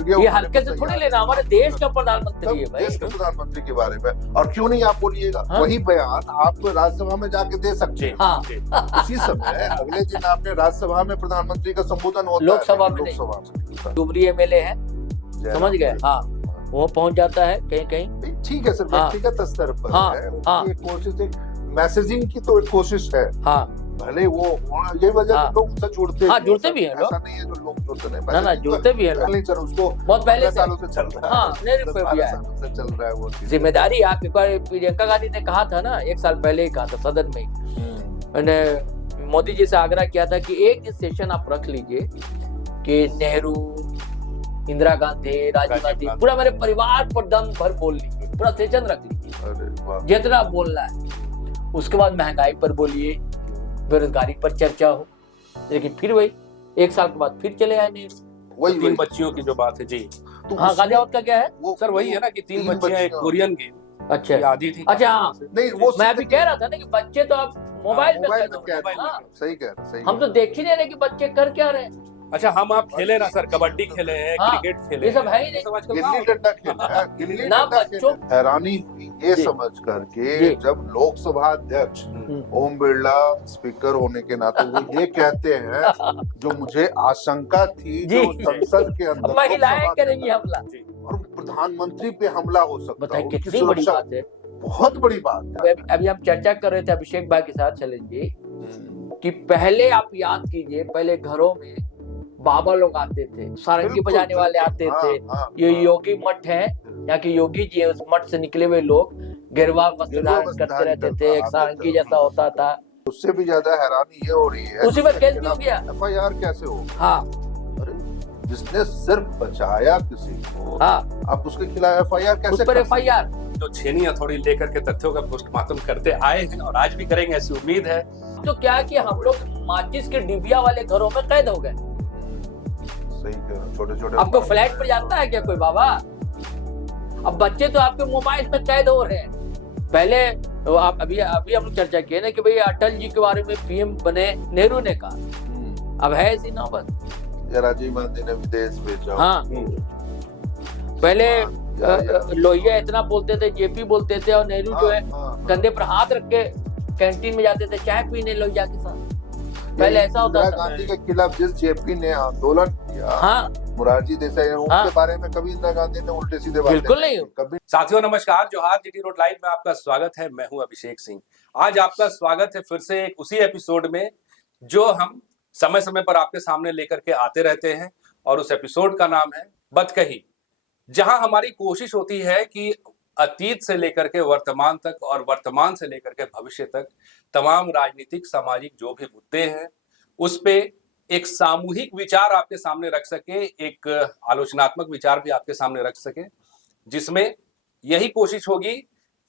Media ये हल्के से थोड़ी लेना, हमारे देश का प्रधानमंत्री है भाई। देश के प्रधानमंत्री के बारे में, और क्यों नहीं आप बोलिएगा? हाँ? वही बयान आप राज्यसभा में जाके दे सकते हैं। हाँ उसी समय अगले दिन आपने राज्यसभा में प्रधानमंत्री का संबोधन होता है, लोकसभा में लोकसभा में डुमरी एमएलए है, समझ गए? हाँ, वो पहुंच जाता है कहीं कहीं। ठीक है सर, हाँ। व्यक्तिगत स्तर पर हाँ, है, हाँ। उसकी एक कोशिश, एक मैसेजिंग की तो एक कोशिश है। हाँ भले वो ये वजह हाँ। लोग उससे जुड़ते हाँ, हैं, जुड़ते भी हैं लोग। ऐसा नहीं है जो लोग जुड़ते नहीं, ना ना, जुड़ते भी हैं लोग। नहीं सर, उसको बहुत पहले 15 से। सालों से चल रहा है। हाँ, नहीं, 10 कोई भी 12 है। सालों से चल रहा है वो चीज़। जिम्मेदारी आप एक बार प्रियंका गांधी ने कहा था ना, 1 साल पहले ही कहा था सदन में, मैंने मोदी जी से आग्रह किया था कि एक सेशन आप रख लीजिए कि नेहरू, इंदिरा गांधी, राजीव गांधी, पूरा मेरे परिवार पर दम भर बोल लीजिए, पूरा सेशन रख लीजिए, अरे वाह। जितना बोलना है। उसके बाद महंगाई पर बोलिए, बेरोजगारी पर चर्चा हो, लेकिन फिर वही 1 साल के बाद फिर चले आए नेहरू। वही 3 बच्चियों की जो बात है जी, तो हाँ, गाजियाबाद का क्या है? वो सर वही है ना कि 3 बच्चियां, एक कोरियन की, अच्छा ये आधी थी। अच्छा, हाँ, नहीं, वो मैं अभी कह रहा था ना कि बच्चे तो आप मोबाइल में मोबाइल कर दो। में क्या है? हाँ, सही कह रहे, सही हम तो देख ही नहीं रहे कि बच्चे कर क्या रहे हैं। अच्छा, हम आप खेले ना सर, कबड्डी खेले हैं, हाँ, क्रिकेट खेले ये सब हैं, है ही नहीं। सब आजकल गिल्ली डंडा खेला है, गिल्ली ना डंडा बच्चों- खेला। हैरानी हुई ये जी। समझ करके जी। जब लोकसभा अध्यक्ष हम्म। ओम बिरला स्पीकर होने के नाते वो ये कहते हैं, जो मुझे आशंका थी जी। जो संसद के अंदर महिलाएं लोकसभा करेंगी के हमला, अंदर, और प्रधानमंत्री पे हमला हो सकता बताइए है, उसकी कितनी बड़ी सुरक्षा बात है। बहुत बड़ी बात है। अभी हम चर्चा कर रहे थे अभिषेक भाई के साथ, चलेंगे कि पहले आप याद कीजिए, पहले घरों में बाबा लोग आते थे, सारंगी बिल्कुल, बजाने वाले बिल्कुल। आते हाँ, थे। हाँ, ये हाँ। योगी मठ है, यहाँ के योगी जी है, उस मठ से निकले हुए लोग गिरवा वस्त्र गिरवा धारण वस्त्र करते रहते धारण थे, एक करते सारंगी थे। जैसा होता था। उससे भी ज्यादा हैरानी ये हो रही है, उसी पर केस भी हो गया। FIR कैसे हो? हाँ अरे जिसने सिर्फ बचाया किसी को, हाँ, आप उसके खिलाफ FIR उस कैसे पर कर सकते? FIR। जो छेनी हथौड़ी लेकर के तथ्यों का पोस्टमार्टम करते आए हैं और आज भी करेंगे, ऐसी उम्मीद है। तो क्या कि हम लोग माचिस के डिबिया वाले घरों में कैद हो गए। सही कह रहे, छोटे छोटे आपको फ्लैट पर जाता है क्या कोई बाबा? अब बच्चे तो आपके मोबाइल में कैद हो रहे हैं। पहले तो आप अभी हम लोग चर्चा किए ना कि भाई अटल जी के बारे में PM बने नेहरू ने कहा, अब है ऐसी नौबत। या राजीव गांधी ने विदेश भेजा। हाँ, पहले लोहिया इतना बोलते थे, JP बोलते थे, और नेहरू जो है कंधे पर हाथ रख के कैंटीन में जाते थे चाय पीने लोहिया के साथ। पहले ऐसा होता इंदिरा था। गांधी के खिलाफ जिस JP ने आंदोलन किया, हाँ, मुरारजी देसाई, उनके हाँ। बारे में कभी इंदिरा गांधी ने उल्टे सीधे बातें बिल्कुल नहीं। कभी। साथियों नमस्कार, जोहार, GT रोड लाइव में आपका स्वागत है। मैं हूं अभिषेक सिंह। आज आपका स्वागत है फिर से एक उसी एपिसोड में जो हम समय समय पर आपके सामने लेकर के आते रहते हैं, और उस एपिसोड का नाम है बतकही, जहां हमारी कोशिश होती है कि अतीत से लेकर के वर्तमान तक और वर्तमान से लेकर के भविष्य तक तमाम राजनीतिक, सामाजिक जो भी मुद्दे हैं उस पे एक सामूहिक विचार आपके सामने रख सके, एक आलोचनात्मक विचार भी आपके सामने रख सके, जिसमें यही कोशिश होगी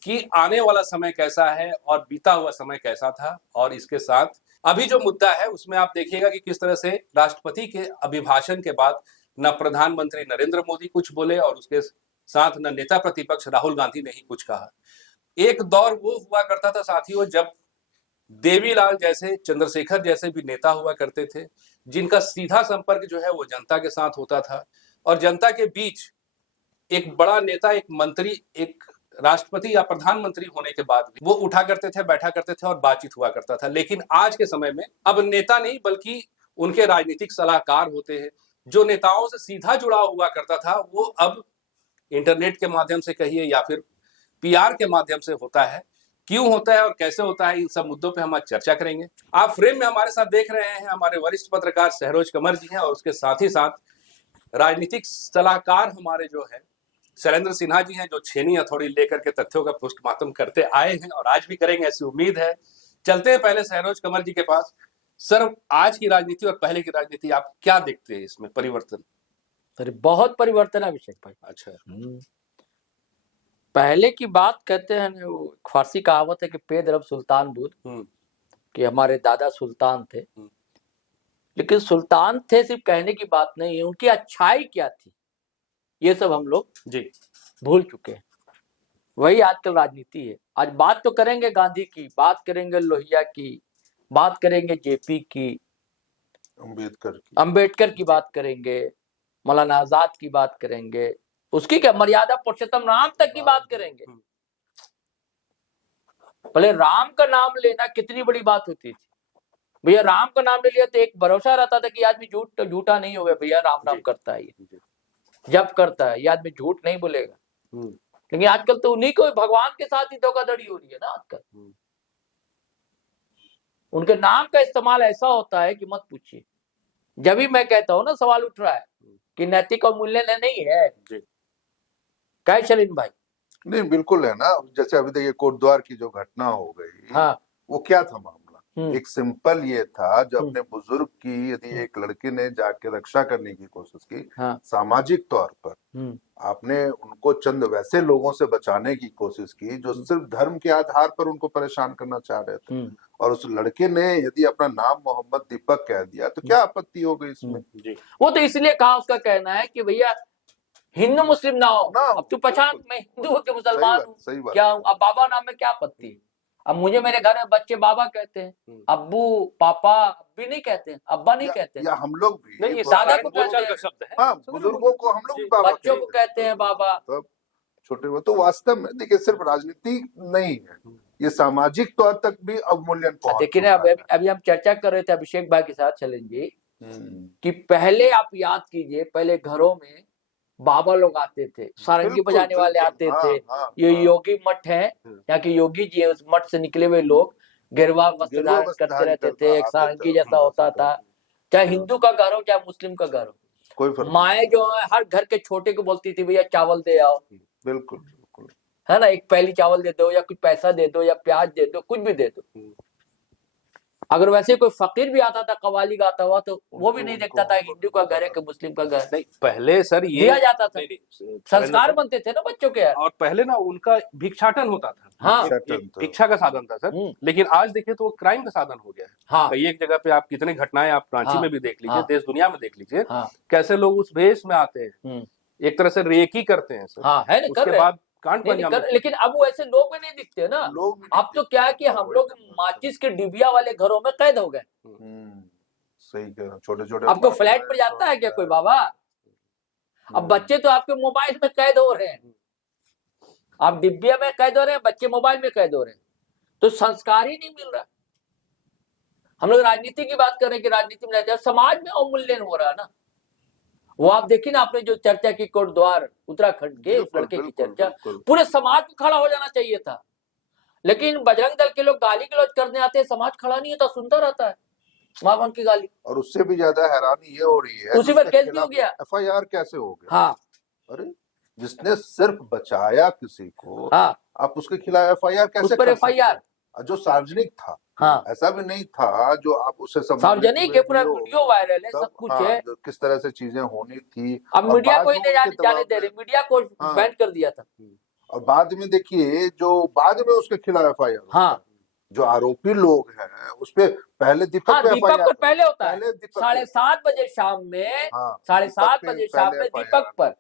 कि आने वाला समय कैसा है और बीता हुआ समय कैसा था। और इसके साथ अभी जो मुद्दा है उसमें आप देखिएगा कि किस तरह से राष्ट्रपति के अभिभाषण के बाद न प्रधानमंत्री नरेंद्र मोदी कुछ बोले और उसके साथ न नेता प्रतिपक्ष राहुल गांधी ने ही कुछ कहा। एक दौर वो हुआ करता था साथियों जब देवीलाल जैसे, चंद्रशेखर जैसे भी नेता हुआ करते थे, जिनका सीधा संपर्क जो है वो जनता के साथ होता था, और जनता के बीच एक बड़ा नेता, एक मंत्री, एक राष्ट्रपति या प्रधानमंत्री होने के बाद भी वो उठा करते थे, बैठा करते थे और बातचीत हुआ करता था। लेकिन आज के समय में अब नेता नहीं बल्कि उनके राजनीतिक सलाहकार होते हैं। जो नेताओं से सीधा जुड़ा हुआ करता था वो अब इंटरनेट के माध्यम से कहिए या फिर PR के माध्यम से होता है। क्यों होता है और कैसे होता है, इन सब मुद्दों पे हम आज चर्चा करेंगे। आप फ्रेम में हमारे साथ देख रहे हैं हमारे वरिष्ठ पत्रकार सहरोज कमर जी हैं, और उसके साथ ही साथ राजनीतिक सलाहकार हमारे जो है शैलेंद्र सिन्हा जी हैं, जो छेनी हथौड़ी लेकर के तथ्यों का पोस्टमार्टम करते आए हैं और आज भी करेंगे, ऐसी उम्मीद है। चलते हैं पहले सहरोज कमर जी के पास। सर, आज की राजनीति और पहले की राजनीति आप क्या देखते हैं, इसमें परिवर्तन? अरे बहुत परिवर्तन है अभिषेक भाई। अच्छा, पहले की बात कहते हैं ना, वो फारसी कहावत है कि पेद रब सुल्तान बुद्ध, कि हमारे दादा सुल्तान थे। लेकिन सुल्तान थे सिर्फ कहने की बात नहीं है, उनकी अच्छाई क्या थी ये सब हम लोग जी भूल चुके हैं। वही आजकल राजनीति है। आज बात तो करेंगे गांधी की, बात करेंगे लोहिया की, बात करेंगे JP की, अंबेडकर की, अंबेडकर की बात करेंगे, मौलाना आजाद की बात करेंगे, उसकी क्या मर्यादा पुरुषोत्तम राम तक की बात करेंगे। पहले राम का नाम लेना कितनी बड़ी बात होती थी। भैया राम का नाम ले लिया तो एक भरोसा रहता था कि आदमी झूठा नहीं होगा, भैया राम नाम करता है, ये जब करता है ये आदमी झूठ नहीं बोलेगा। लेकिन आजकल तो उन्हीं को भगवान के साथ ही धोखाधड़ी हो रही है ना आजकल। उनके नाम का इस्तेमाल ऐसा होता है कि मत पूछिए। जब भी मैं कहता हूं ना सवाल उठ रहा है कि नैतिक और मूल्य नहीं है, क्या शलीन भाई? नहीं बिल्कुल है ना। जैसे अभी देखिए कोटद्वार की जो घटना हो गई, हाँ, वो क्या था मामला? एक सिंपल ये था, जो अपने बुजुर्ग की यदि एक लड़की ने जाके रक्षा करने की कोशिश की, हाँ, सामाजिक तौर पर आपने उनको चंद वैसे लोगों से बचाने की कोशिश की जो सिर्फ धर्म के आधार पर उनको परेशान करना चाह रहे थे, और उस लड़के ने यदि अपना नाम मोहम्मद दीपक कह दिया तो क्या आपत्ति हो गई इसमें? वो तो इसलिए कहा, उसका कहना है कि भैया हिंदू मुस्लिम ना हो, अब तू पहचान मैं हिंदू के मुसलमान हूँ, क्या अब बाबा नाम में क्या आपत्ति? अब मुझे मेरे घर में बच्चे बाबा कहते हैं, अब्बू पापा भी नहीं कहते हैं, अब्बा नहीं कहते हैं, या हम लोग भी नहीं, ये दादा को बोलचाल कहते का हैं, शब्द है। हाँ, बुजुर्गों को हम लोग भी बाबा बच्चों को कहते हैं बाबा, तब छोटे वो तो वास्तव में देखिए सिर्फ राजनीति नहीं है, ये सामाजिक तौर तक भी अवमूल्यन पहुंच देखिए चुका है। अभी हम चर्चा कर रहे थे अभिषेक भाई के साथ चलेंगे कि पहले आप याद कीजिए, पहले घरों में बाबा लोग आते थे, सारंगी बिल्कुल, बजाने वाले बिल्कुल, आते हाँ, थे। हाँ, ये हाँ। योगी मठ है, यहाँ के योगी जी है, उस मठ से निकले हुए लोग गिरवा वस्त्र धारण करते रहते थे, एक सारंगी जैसा होता था। चाहे हिंदू का घर हो चाहे मुस्लिम का घर हो, कोई फर्क माए जो है हर घर के छोटे को बोलती थी भैया चावल दे आओ, बिल्कुल बिल्कुल, है ना, एक पहली चावल दे दो या कुछ पैसा दे दो या प्याज दे दो, कुछ भी दे दो। अगर वैसे कोई फकीर भी आता था कवाली गाता हुआ तो वो भी नहीं देखता था हिंदू का घर है कि मुस्लिम का घर। नहीं, पहले सर ये दिया जाता था, नहीं, संस्कार बनते थे ना बच्चों के। और पहले ना उनका भिक्षाटन होता था, हाँ, भिक्षा का साधन था सर, लेकिन आज देखिए तो वो क्राइम का साधन हो गया है। हाँ, कई एक जगह पे आप कितनी घटनाएं आप रांची में भी देख लीजिए, हाँ, देश दुनिया में देख लीजिए, हाँ, कैसे लोग उस भेष में आते हैं, एक तरह से रेकी करते हैं सर। हाँ, है ना, उसके बाद कांड नहीं, पंजाब लेकिन अब वैसे लोग भी नहीं दिखते ना। अब तो क्या है कि हम लोग माचिस के डिबिया वाले घरों में कैद हो गए। सही कह रहे, छोटे छोटे। आपको फ्लैट पर जाता है क्या कोई बाबा? अब बच्चे तो आपके मोबाइल में कैद हो रहे हैं, आप डिबिया में कैद हो रहे हैं, बच्चे मोबाइल में कैद हो रहे हैं, तो संस्कार ही नहीं मिल रहा। हम लोग राजनीति की बात कर रहे हैं कि राजनीति में रहते हैं, समाज में अवमूल्यन हो रहा है ना। वो आप देखिए ना, आपने जो चर्चा की कोटद्वार उत्तराखंड के उस लड़के की चर्चा, पूरे समाज को खड़ा हो जाना चाहिए था, लेकिन बजरंग दल के लोग गाली गलौज करने आते हैं, समाज खड़ा नहीं होता, सुनता रहता है मां की गाली। और उससे भी ज्यादा हैरानी ये हो रही है, उसी पर केस भी हो गया, FIR कैसे हो गया? हाँ, अरे जिसने सिर्फ बचाया किसी को, हाँ, आप उसके खिलाफ FIR कैसे उस पर FIR जो सार्वजनिक था, हाँ, ऐसा भी नहीं था जो आप उससे सार्वजनिक है, पूरा वीडियो वायरल है, सब कुछ है, किस तरह से चीजें होनी थी। अब मीडिया को ही नहीं जाने दे रहे, मीडिया को बैन कर दिया था। और बाद में देखिए जो बाद में उसके खिलाफ FIR, हाँ, जो आरोपी लोग हैं उस पे पहले दीपक हाँ, दीपक पर पहले होता है, 7:30 बजे शाम में, हाँ, 7:30 बजे शाम में दीपक पर,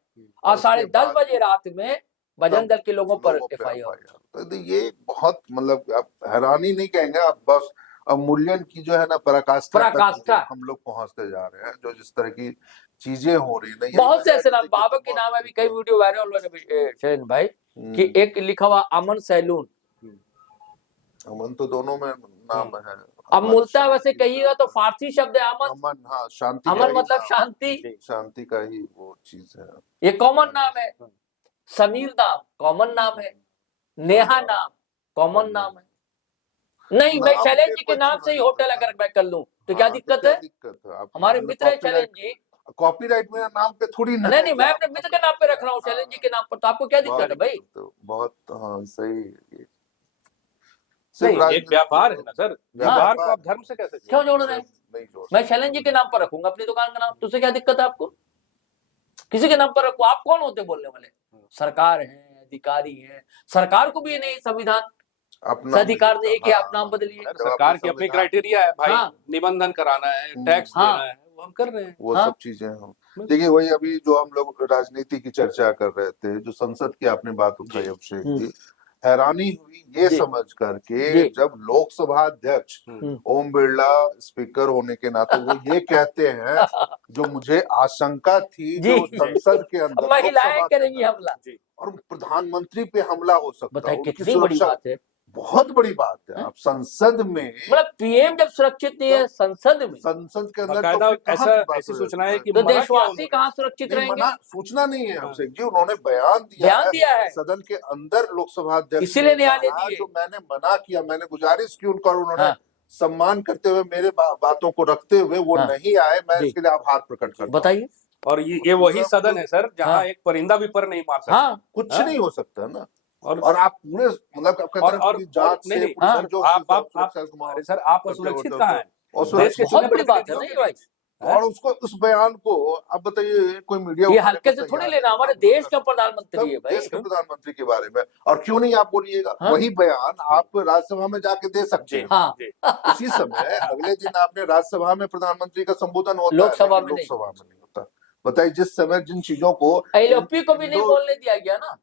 और 10:30 बजे रात में बजरंग दल के लोगों पर FIR। तो ये बहुत मतलब आप हैरानी नहीं कहेंगे, आप बस अवमूल्यन की जो है ना पराकाष्ठा हम लोग पहुंचते जा रहे हैं। जो जिस तरह की चीजें हो रही है, बहुत से ऐसे नाम, बाबा के नाम है भी कई वीडियो वायरल हो रहे शरण भाई, कि एक लिखा हुआ अमन सैलून, अमन तो दोनों में नाम है। अब मूलतः वैसे कहिएगा तो फारसी शब्द है अमन, हाँ, शांति, अमन मतलब शांति, शांति का ही वो चीज है। ये कॉमन नाम है। समीर नाम कॉमन नाम है, नेहा नाम कॉमन नाम है। नहीं, मैं शैलेंद्र जी के नाम से ही होटल अगर मैं कर लूं तो क्या दिक्कत है? हमारे मित्र है शैलेंद्र जी, कॉपीराइट मेरा नाम पे थोड़ी ना, नहीं, मैं अपने मित्र के नाम पे रख रहा हूँ, शैलेंद्र जी के नाम पर, तो आपको क्या दिक्कत है भाई? बहुत हाँ, सही। नहीं, एक व्यापार है ना सर, व्यापार को आप धर्म से कैसे क्यों जोड़ रहे हैं? मैं शैलेंद्र जी के नाम पर रखूंगा अपनी दुकान का नाम, तुझसे क्या दिक्कत है आपको? किसी के नाम पर रखो, आप कौन होते बोलने वाले? सरकार है, अधिकारी है, सरकार को भी नहीं संविधान अधिकार दे कि आप नाम बदलिए। सरकार की अपनी क्राइटेरिया है भाई, निबंधन कराना है, टैक्स देना है, वो हम कर रहे हैं, वो सब चीजें हम देखिए। वही अभी जो हम लोग राजनीति की चर्चा कर रहे थे, जो संसद की आपने बात उठाई अभिषेक जी, हैरानी हुई ये जी। समझ करके जी। जब लोकसभा अध्यक्ष ओम बिरला स्पीकर होने के नाते वो ये कहते हैं, जो मुझे आशंका थी जी। जो संसद के अंदर महिलाएं लोकसभा के करेंगी अंदर, हमला। और प्रधानमंत्री पे हमला हो सकता है, बताइए उनकी कितनी बड़ी सुरक्षा बात है। बहुत बड़ी बात है। आप संसद में, मतलब पीएम जब सुरक्षित नहीं है संसद में, संसद के अंदर तो बाकायदा फिर कहाँ ऐसा की बात ऐसी हो सूचना है जाती कि तो मना किया देशवासी उन्होंने। कहाँ सुरक्षित नहीं, रहेंगे? मना सूचना नहीं है अभिषेक जी, उन्होंने बयान बयान दिया दिया है। है सदन के अंदर। लोकसभा अध्यक्ष इसीलिए ने नहीं आने कहा, दिए। जो मैंने मना किया, मैंने गुजारिश की उनका, और उन्होंने हाँ। सम्मान करते हुए मेरे बातों को रखते हुए वो हाँ। नहीं आए। मैं जी। इसके लिए आभार प्रकट करता हूं। बताइए। और ये वही सदन है सर जहां हाँ। एक परिंदा भी पर नहीं मार सकता। हाँ। कुछ हाँ? नहीं हो सकता ना। और आप पूरे मतलब आप कहते हैं पूरी जांच से, नहीं, पूरी हाँ। संजोग आप सुरक्षा के माहौल अरे सर आप करते असुरक्षित होते कहाँ हैं? और देश के सुरक्षित बहुत चुने बड़ी बात है प्रतिनिधियों ना के ये भाई। बीच। और उसको उस बयान को आप बताइए, कोई मीडिया ये उठाने हल्के को से थोड़ी तैयार लेना, नहीं। हमारे आप देश का तब प्रधानमंत्री है भाई। देश के प्रधानमंत्री के बारे में, और क्यों नहीं आप बोलिएगा, हाँ। वही बयान आप राज्यसभा में जाके दे सकते जी हैं। हाँ। जी उसी समय अगले दिन आपने राज्यसभा में प्रधानमंत्री का संबोधन होता है, लोकसभा लेकिन में नहीं। लोकसभा में नहीं होता। बताइए, जिस समय जिन चीजों को एलओपी को भी नहीं बोलने दिया गया ना।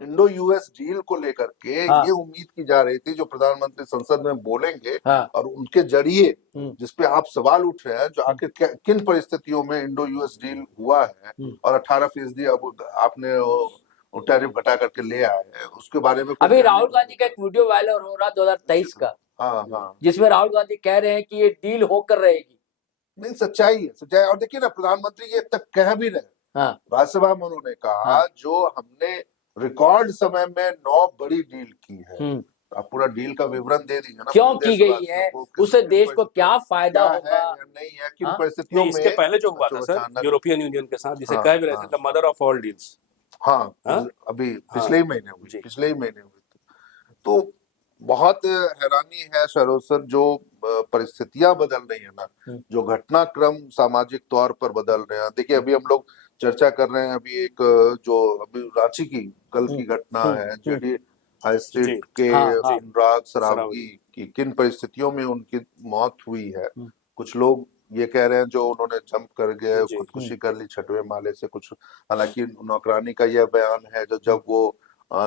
इंडो यूएस डील को लेकर के हाँ। ये उम्मीद की जा रही थी, जो प्रधानमंत्री संसद में बोलेंगे हाँ। और उनके जरिए हम्म। जिसपे आप सवाल उठ रहे हैं, जो आखिर किन परिस्थितियों में इंडो यूएस डील हुआ है और 18% अब आपने टैरिफ घटा करके ले आए हैं, उसके बारे में अभी राहुल गांधी का एक वीडियो वायरल हो रहा 2023 का, हाँ हाँ, जिसमें राहुल गांधी कह रहे हैं कि ये डील होकर रहेगी। नहीं सच्चाई है, सच्चाई। और देखिए ना, प्रधानमंत्री ये तक कह भी रहे, हाँ। राज्यसभा में उन्होंने कहा, हाँ। जो हमने रिकॉर्ड समय में 9 बड़ी डील की है। आप पूरा डील का विवरण दे दीजिए ना, क्यों की गई है, उससे देश को क्या फायदा होगा, नहीं है, किन हाँ? परिस्थितियों नहीं, में। इसके पहले जो हुआ था सर यूरोपियन यूनियन के साथ, जिसे कह भी रहे थे the mother of all deals. हाँ, हाँ? अभी पिछले ही महीने हुई, पिछले ही महीने हुई थी। तो बहुत हैरानी है शरोज सर, जो परिस्थितियां बदल रही है ना, जो घटनाक्रम सामाजिक तौर पर बदल रहे हैं। देखिए, अभी हम लोग चर्चा कर रहे हैं, अभी एक जो अभी रांची की कल की घटना है, जेडी हाई स्ट्रीट के अनुराग सरावगी की किन परिस्थितियों में उनकी मौत हुई है। कुछ लोग ये कह रहे हैं जो उन्होंने जंप कर गए, खुदकुशी कर ली 6वें माले से। कुछ, हालांकि नौकरानी का यह बयान है, जो जब वो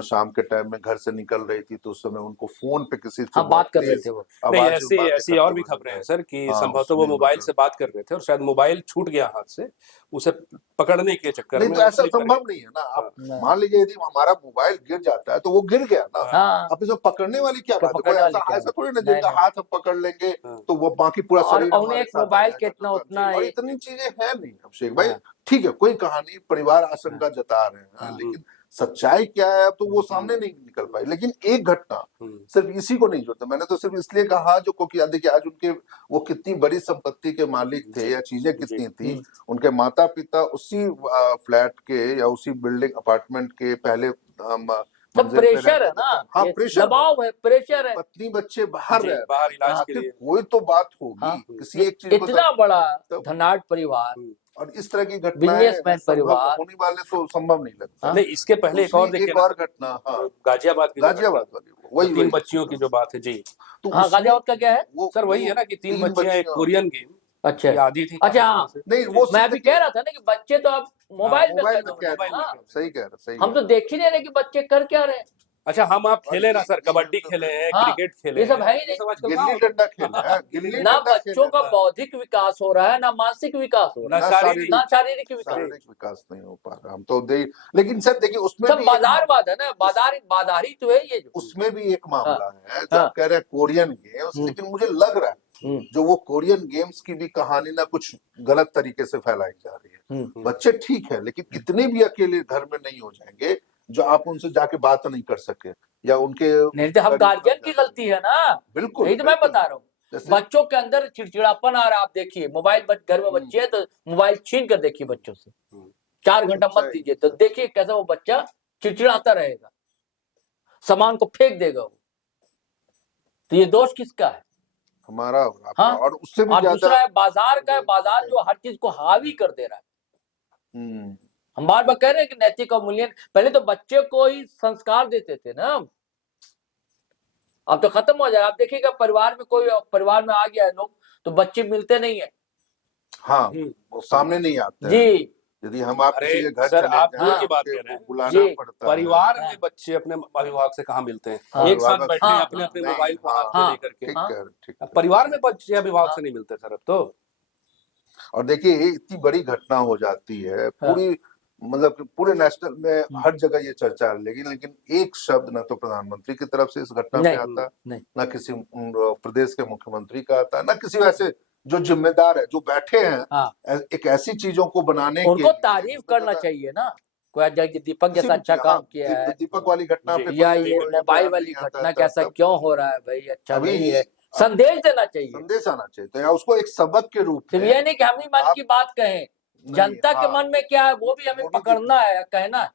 शाम के टाइम में घर से निकल रही थी तो उस समय उनको फोन पे किसी से बात कर रहे थे वो। नहीं, ऐसी और भी खबरें हैं सर कि संभवतः वो मोबाइल से बात कर रहे थे और शायद मोबाइल छूट गया हाथ से, उसे पकड़ने के चक्कर में। नहीं, तो ऐसा संभव नहीं है ना। आप मान लीजिए, यदि हमारा मोबाइल गिर जाता है तो वो गिर गया ना। आप इसमें पकड़ने वाली क्या बात है? ऐसा थोड़ी ना जिनका हाथ हम पकड़ लेंगे तो वो बाकी पूरा शरीर हमारे साथ मोबाइल कितना उतना, और इतनी चीजें है नहीं अभिषेक भाई। ठीक है, कोई कहानी, परिवार आशंका जता रहे हैं, लेकिन सच्चाई क्या है तो वो सामने नहीं निकल पाई। लेकिन एक घटना सिर्फ इसी को नहीं जोड़ता। मैंने तो सिर्फ इसलिए कहा, जो क्योंकि देखिए आज उनके वो कितनी बड़ी संपत्ति के मालिक थे, या चीजें कितनी थी। उनके माता पिता उसी फ्लैट के या उसी बिल्डिंग अपार्टमेंट के पहले प्रेशर है ना। हाँ, प्रेशर, दबाव है, प्रेशर है। पत्नी बच्चे बाहर रहे, बाहर इलाज के लिए। कोई तो बात होगी किसी एक चीज को। इतना बड़ा धनाढ़ परिवार और इस तरह की घटनाएं बिजनेसमैन परिवार होने वाले तो संभव नहीं लगता। नहीं, इसके पहले एक और देखिए, एक और घटना, गाजियाबाद वाली, वही 3 बच्चियों की जो बात है जी। तो गाजियाबाद का क्या है सर? वही है ना कि 3 बच्चियां एक कोरियन गेम। अच्छा, आदि थी। अच्छा, हाँ, नहीं, वो मैं भी कह रहा था ना कि बच्चे तो अब मोबाइल में सही कह रहे, हम तो देख ही नहीं रहे कि बच्चे कर क्या रहे। अच्छा, हम आप खेले ना सर, कबड्डी खेले हैं, क्रिकेट खेले, ये सब है ही नहीं। गिल्ली डंडा खेले, ना बच्चों का बौद्धिक विकास हो रहा है, ना मानसिक विकास हो रहा है, ना शारीरिक विकास नहीं हो पा रहा। हम तो लेकिन सर देखिए, उसमें सब बाजारवाद है ना, बाजारी तो है ये। उसमें भी एक मामला है, जो आप कह रहे हैं कोरियन गेम्स, लेकिन मुझे लग रहा है जो वो कोरियन गेम्स की भी कहानी ना कुछ गलत तरीके से फैलाई जा रही है। बच्चे ठीक है, लेकिन इतने भी अकेले घर में नहीं हो जाएंगे जो आप उनसे जाके बात नहीं कर सके, या उनके नहीं तो हम गार्जियन की गलती है ना। बिल्कुल, यही तो मैं बता रहा हूँ। बच्चों के अंदर चिड़चिड़ापन आ रहा है। आप देखिए, मोबाइल घर में बच्चे हैं तो मोबाइल छीन कर देखिए बच्चों से, 4 घंटा मत दीजिए, तो देखिए कैसा वो बच्चा चिड़चिड़ाता रहेगा, सामान को फेंक देगा वो। तो ये दोष किसका है? हमारा। हाँ? और उससे भी ज्यादा दूसरा है बाजार का, बाजार जो हर चीज को हावी कर दे रहा है। हम बार बार कह रहे हैं कि नैतिक और मूल्य, पहले तो बच्चे को ही संस्कार देते थे ना, अब तो खत्म हो जाए। आप देखिएगा, परिवार में आ गया है लोग तो बच्चे मिलते नहीं है। हाँ, वो सामने नहीं आते जी। यदि हम आप अरे किसी के घर सर, चले आप जाएं, दूर की बात आपके कर रहे हैं। बुलाना जी, पड़ता परिवार हाँ। में बच्चे अपने अभिभावक से कहाँ मिलते हैं? हाँ। एक साथ अभिभावक बैठे हाँ, हैं अपने अपने नहीं, मोबाइल को हाथ में हाँ, लेकर के। ठीक हाँ। है, ठीक है। परिवार में बच्चे अभिभावक हाँ। से नहीं मिलते सर अब तो। और देखिए इतनी बड़ी घटना हो जाती है पूरी, मतलब कि पूरे नेशनल में हर जगह ये चर्चा है, लेकिन एक शब्द ना तो प्रधानमंत्री की तरफ से इस घटना पे नहीं, आता, नहीं। ना किसी प्रदेश के मुख्यमंत्री का आता, ना किसी वैसे जो जिम्मेदार है, जो बैठे हैं हाँ। एक ऐसी चीजों को बनाने के उनको लिए, तारीफ करना चाहिए ना, कोई आज दीपक किसी जैसा भी अच्छा हाँ, काम किया है, दीपक वाली घटना जी। पे या कोई ये कोई मोबाइल बयान वाली नहीं आता घटना है, कैसा तब क्यों हो रहा है भाई, अच्छा अभी नहीं है, संदेश देना चाहिए। संदेश आना चाहिए, तो या उसको एक सबक के रूप सिर्फ में ये नहीं कि हम ही मन आप- की बात कहें, नहीं, जनता के हाँ, मन में क्या है वो भी हमें वो भी पकड़ना है, कहना है।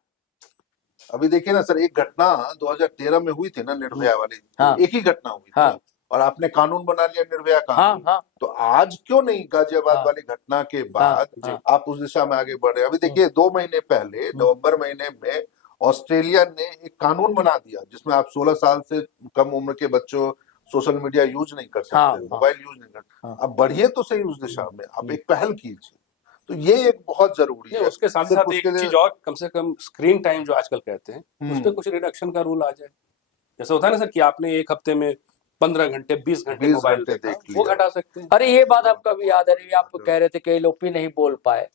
अभी देखिए ना सर, एक घटना 2013 में हुई थी ना, निर्भया वाली, हाँ। एक ही घटना हुई थी हाँ। ना, और आपने कानून बना लिया निर्भया हाँ, कानून। हाँ, तो आज क्यों नहीं गाजियाबाद हाँ। वाली घटना के बाद हाँ। आप उस दिशा में आगे बढ़े? अभी देखिए 2 महीने पहले नवंबर महीने में ऑस्ट्रेलिया ने एक कानून बना दिया जिसमें आप 16 साल से कम उम्र के बच्चों सोशल मीडिया यूज नहीं कर सकते, हाँ। मोबाइल यूज नहीं कर। हाँ। अब बढ़िए तो सही उस दिशा में, आप एक पहल कीजिए, तो ये एक बहुत जरूरी नहीं, है। उसके साथ सिर्फ साथ उसके एक लिए- चीज और, कम से कम स्क्रीन टाइम जो आजकल कहते हैं उस पे कुछ रिडक्शन का रूल आ जाए। जैसे होता है ना सर कि आपने एक हफ्ते में 15 घंटे 20 घंटे 20 मोबाइल घंटे देखा, देख वो लिया। घटा सकते हैं। अरे ये बात आपका भी याद है, ये आप कह रहे थे कि एलओपी नहीं बोल पाए,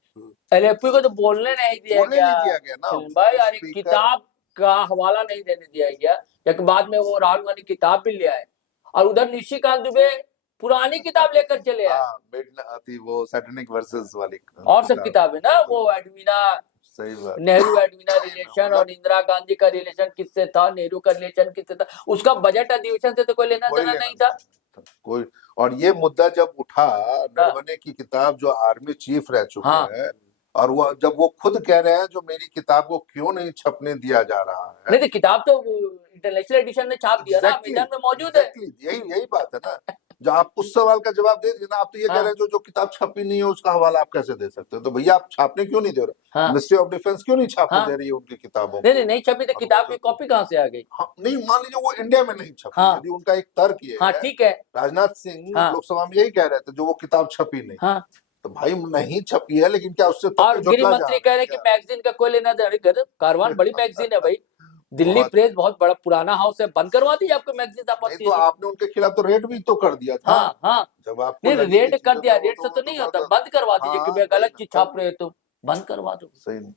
एलओपी को तो बोलने नहीं दिया बोलने नहीं दिया गया ना भाई, यार एक स्पीकर। किताब का हवाला नहीं देने दिया गया, एक बाद में वो राहुल गांधी किताब भी ले आए, और उधर निशिकांत दुबे पुरानी किताब लेकर चले आए, वो सैटेनिक वर्सेस वाली और सब किताबें ना, वो एडमीना, सही बात। नेहरू एडमीना रिलेशन और इंदिरा गांधी का रिलेशन किससे था, नेहरू का रिलेशन किससे था, उसका बजट अधिवेशन से तो कोई लेना कोई देना लेना नहीं था। कोई। और ये मुद्दा जब उठा, नरवणे की किताब जो आर्मी चीफ रह चुके हाँ। हैं, और वो जब वो खुद कह रहे हैं जो मेरी किताब को क्यों नहीं छपने दिया जा रहा है। नहीं तो किताब तो इंटरनेशनल एडिशन ने छाप दिया ना, मैदान में मौजूद है। यही बात है ना, जो आप उस सवाल का जवाब दे दिए ना, आप तो ये कह रहे हैं जो किताब छपी नहीं है उसका हवाला आप कैसे दे सकते हो? तो भैया आप छापने क्यों नहीं दे रहे? हाँ। मिनिस्ट्री ऑफ डिफेंस क्यों नहीं छापने हाँ। दे रही है उनकी किताबों नहीं नहीं छपी तो किताब की कॉपी कहाँ से आ गई? हाँ, नहीं मान लीजिए वो इंडिया में नहीं छपी, हाँ। यदि उनका एक तर्क ये हाँ है, ठीक है, राजनाथ सिंह हाँ। लोकसभा में यही कह रहे थे जो वो किताब छपी नहीं, हाँ। तो भाई नहीं छपी है, लेकिन क्या उससे और गृह मंत्री कह रहे हैं कि मैगजीन का कोई लेना देना, गलत, कारवान बड़ी मैगजीन है भाई, दिल्ली प्रेस बहुत बड़ा पुराना हाउस है, बंद करवा दीजिए आपको मैगजीन आपत्ति तो आपने उनके खिलाफ तो रेड भी तो कर दिया था। हाँ हाँ, जब आपको नहीं लगी रेड ये कर चीजें दिया, तो वो रेड से तो नहीं होता, तो बंद करवा दीजिए कि हाँ, भाई गलत चीज कर- छाप रहे हो तो बंद करवा दो। सही नहीं।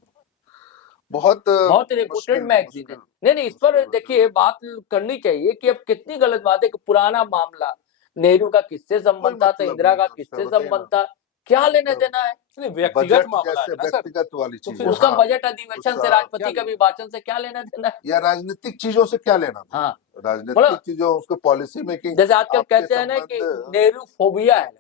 बहुत रेपुटेड मुश्किल- मैगजीन है। मुश्किल। नहीं इस पर देखिए बात करनी चाहिए कि अब कितनी गलत बात है कि पुराना मामला, नेहरू का किससे संबंध था, तो मतलब इंदिरा का नहीं, किससे बताइए संबंध ना। था, क्या लेना देना है? व्यक्तिगत बजट मामला है जैसे ना सर। व्यक्तिगत वाली तो चीज फिर है, उसका हाँ। बजट अधिवेशन से, उसका राष्ट्रपति क्या का अभिभाषण से क्या लेना देना है? या राजनीतिक चीजों से क्या लेना था? हाँ राजनीतिक चीजों, उसको पॉलिसी मेकिंग, जैसे आजकल कहते हैं ना कि नेहरू फोबिया है,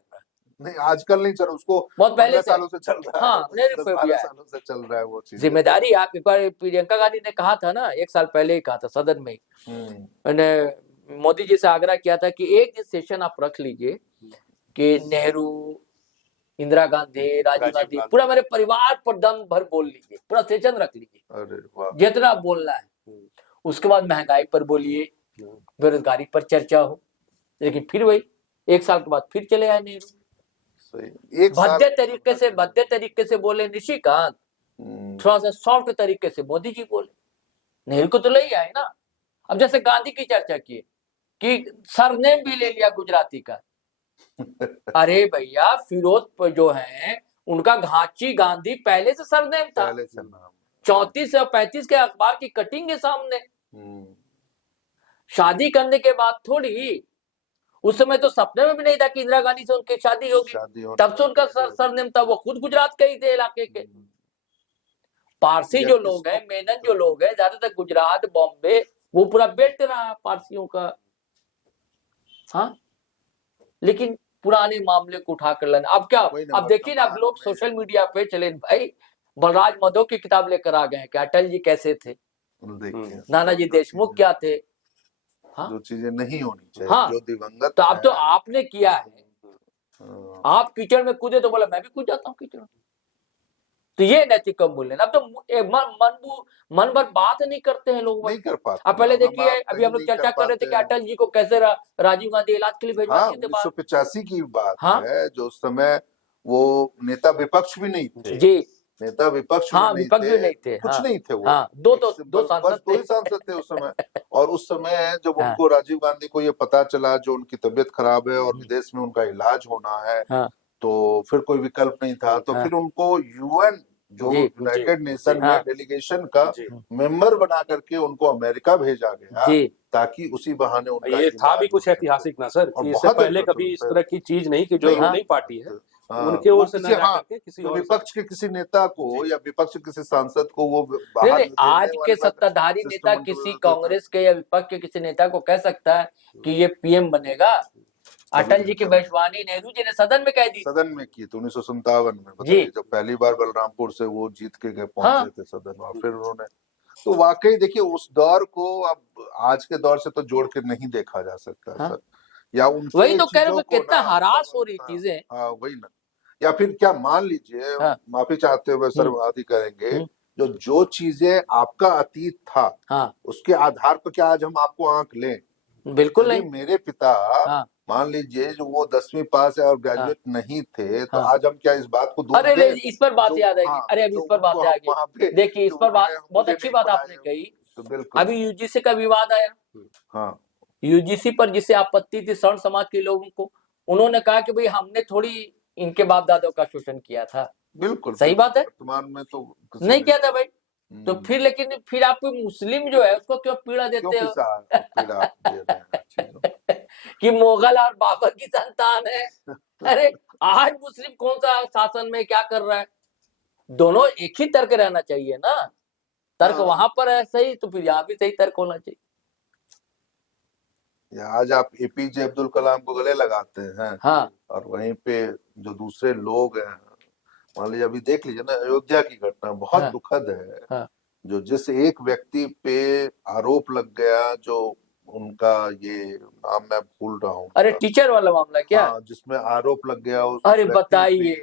नहीं आजकल नहीं चल, उसको बहुत पहले 15 सालों से चल रहा है। हाँ, नेहरू 10-12 फोबिया है। सालों से चल रहा है वो चीज। जिम्मेदारी आप एक बार प्रियंका गांधी ने कहा था ना, एक साल पहले ही कहा था सदन में, मैंने मोदी जी से आग्रह किया था कि एक दिन सेशन आप रख लीजिए कि नेहरू, इंदिरा गांधी, राजीव गांधी, पूरा मेरे परिवार पर दम भर बोल लीजिए, पूरा सेशन रख लीजिए, अरे वाह, जितना बोलना है। उसके बाद महंगाई पर बोलिए, बेरोजगारी पर चर्चा हो, लेकिन फिर वही एक साल के बाद फिर चले आए नेहरू, सही। एक साल भद्दे तरीके से बोले निशिकांत, थोड़ा सा सॉफ्ट तरीके से मोदी जी बोले, नेहरू को तो ले ही आए ना। अब जैसे गांधी की चर्चा की कि सरनेम भी ले लिया गुजराती का, अरे भैया फिरोज जो है उनका घाची गांधी पहले से सरनेम था, 34 या 35 के अखबार की कटिंग है सामने, शादी करने के बाद थोड़ी, उस समय तो सपने में भी नहीं था कि इंदिरा गांधी से उनकी शादी होगी, तब से उनका सरनेम था, वो खुद गुजरात के ही थे, इलाके के। पारसी जो लोग हैं, मेनन जो लोग हैं, ज्यादातर गुजरात, बॉम्बे, वो पूरा बेल्ट रहा है पारसियों का। हाँ, लेकिन पुराने मामले को उठाकर लाना, अब क्या, अब देखिए ना, अब लोग सोशल मीडिया पे चले भाई, बलराज माधव की किताब लेकर आ गए कि अटल जी कैसे थे, नानाजी देशमुख क्या थे। हाँ? जो चीजें नहीं होनी चाहिए, हाँ, जो दिवंगत तो अब तो आपने किया है, आप कीचड़ में कूदे तो बोला मैं भी कूद जाता हूँ कीचड़, तो ये नैतिक मूल्य। अब तो मन भर बात नहीं करते हैं लोग, नहीं कर पाते। अब पहले देखिए, अभी हम लोग चर्चा कर रहे थे कि अटल जी को कैसे राजीव गांधी इलाज के लिए भिजवा दिए थे। 1985 की बात है, जो उस समय वो नेता विपक्ष भी नहीं थे जी, नेता विपक्ष हाँ, में विपक्ष भी नहीं थे, कुछ हाँ, नहीं थे वो। हाँ, दो बस सांसद दो ही थे। सांसद थे उस समय। और उस समय जब हाँ। उनको राजीव गांधी को ये पता चला जो उनकी तबीयत खराब है और विदेश में उनका इलाज होना है, हाँ, तो फिर कोई विकल्प नहीं था, तो हाँ। फिर उनको यूएन जो जी, यूनाइटेड नेशन में हाँ। डेलीगेशन का जी। मेंबर बना करके उनको अमेरिका भेजा गया, जी, ताकि उसी बहाने उनका ये था इलाज भी कुछ हो सके। ऐतिहासिक ना सर, और कि इससे बहुत पहले कभी इस तरह की चीज नहीं कि जो नहीं, रूलिंग पार्टी है हाँ, उनके वो ओर से न किसी, जा हाँ, करके किसी तो और से। विपक्ष के किसी नेता को जी। या विपक्ष के किसी सांसद को वो नहीं बाहर नहीं, भेजने आज के वाली बात सत्ताधारी सिस्टम नेता उनको किसी बदलता था। कांग्रेस के या विपक्ष के किसी नेता को कह सकता है कि ये पीएम बनेगा? अटल जी की भविष्यवाणी नेहरू जी ने सदन में कह दी। सदन में की तो 1957 में, जी। बताइए, जब पहली बार बलरामपुर से वो जीत के गए पहुंचे हाँ। थे सदन में, और फिर उन्होंने, तो वाकई देखिए उस दौर को अब आज के दौर से तो जोड़ के नहीं देखा जा सकता। हाँ। सर, या उनकी वही तो कह रहे हो, चीजों को कितना ना, हरास हो रही हाँ, चीजें। हाँ, वही ना। या फिर क्या मान लीजिए, हाँ। माफी चाहते हुए सर्ववादी करेंगे, जो चीजें आपका अतीत था, हाँ, उसके आधार पर क्या आज हम आपको आंक लें? बिल्कुल यदि नहीं। मेरे पिता, हाँ, मान लीजिए, जो वो 10वीं पास है और ग्रेजुएट नहीं थे, तो हाँ। आज हम क्या इस बात को दोष अरे दें? इस पर बात जो, याद आएगी। हाँ, अरे अभी जो इस पर बात उनको आ हम वहाँ पे, गई। देखिए इस जो पर बात उन्होंने बहुत मुझे अच्छी नहीं बात पढ़ाया, आपने कही। तो बिल्कुल, अभी यूजीसी का विवाद आया। हाँ, यूजीसी पर जिसे आपत्ति थी स्वर्ण समाज के लोगों को, उन्होंने कहा कि भाई हमने थोड़ी इनके बाप दादों का शोषण किया था। बिल्कुल सही बात है, वर्तमान में तो किसी नहीं ने- किया था भाई। तो फिर लेकिन फिर आप मुस्लिम जो है उसको क्यों पीड़ा क्यों देते हो? पीड़ा आप दे रहे हैं चीजों? कि मुगल और बाबर की संतान है। अरे आज मुस्लिम कौन सा शासन में क्या कर रहा है? दोनों एक ही तर्क रहना चाहिए ना। तर्क हाँ। वहां पर है सही, तो फिर यहाँ भी सही तर्क होना चाहिए। या आज आप एपीजे अब्दुल कलाम को गले लगाते हैं, हाँ, और वहीं पे जो दूसरे लोग हैं, मान लीजिए अभी देख लीजिए ना, अयोध्या की घटना बहुत हाँ। दुखद है। हाँ। जो जिस एक व्यक्ति पे आरोप लग गया, जो उनका ये नाम मैं भूल रहा हूँ, अरे टीचर वाला मामला क्या? हाँ, जिसमें आरोप लग गया उस अरे व्यक्ति बताइए,